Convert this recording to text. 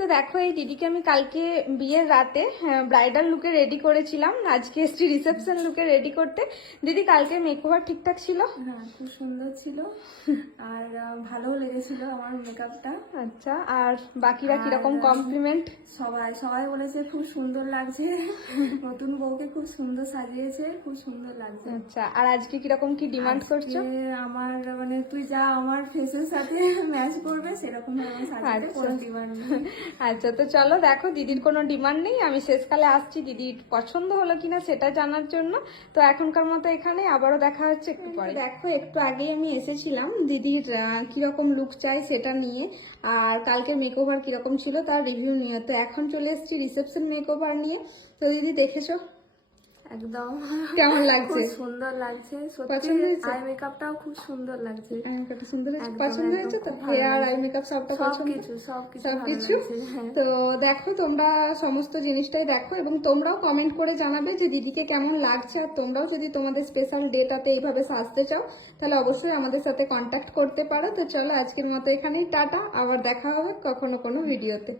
তো দেখো এই দিদিকে আমি কালকে বিয়ের রাতে ব্রাইডাল লুকে রেডি করেছিলাম, আজকে এসছি রিসেপশন লুকে রেডি করতে। দিদি কালকে মেকওভার ঠিকঠাক ছিল? হ্যাঁ, খুব সুন্দর ছিল আর ভালোও লেগেছিল আমার মেকআপটা। আচ্ছা, আর বাকিরা কিরকম কমপ্লিমেন্ট? সবাই সবাই বলেছে খুব সুন্দর লাগছে, নতুন বউকে খুব সুন্দর সাজিয়েছে, খুব সুন্দর লাগছে। আচ্ছা, আর আজকে কিরকম কি ডিমান্ড করছো? আমার মানে তুই যা আমার ফেসের সাথে ম্যাচ করবে সেরকম ভাবে সাজাতে, কোনো ডিমান্ড নেই। আচ্ছা, তো চলো দেখো দিদির কোনো ডিমান্ড নেই, আমি শেষকালে আসছি দিদির পছন্দ হলো কিনা সেটা জানার জন্য। তো এখনকার মতো এখানে আবারও দেখা হচ্ছে একটু পরে। দেখো একটু আগেই আমি এসেছিলাম দিদির কিরকম লুক চাই সেটা নিয়ে, আর কালকে মেকওভার কিরকম ছিল তার রিভিউ নিয়ে। তো এখন চলে এসেছি রিসেপশন মেকওভার নিয়ে। তো দিদি দেখেছো একদম কেমন লাগছে? খুব সুন্দর লাগছে সত্যি, পছন্দ হয়েছে? আই মেকআপটাও খুব সুন্দর লাগছে। মেকআপটা সুন্দর হয়েছে, একদম, পছন্দ একদম হয়েছে তো? খুব ভালো হেয়ার আই লাগছে। মেকআপ সবটা পছন্দ? সবকিছু সবকিছু। হ্যাঁ। তো দেখো তোমরা সমস্ত জিনিসটাই দেখো, এবং তোমরাও কমেন্ট করে জানাবে যে দিদিকে কেমন লাগছে। আর তোমরাও যদি তোমাদের স্পেশাল ডেটাতে এইভাবে সাজতে চাও তাহলে অবশ্যই আমাদের সাথে কন্ট্যাক্ট করতে পারো। তো চলো আজকের মতো এখানেই টাটা, আবার দেখা হবে কখনো কোনো ভিডিওতে।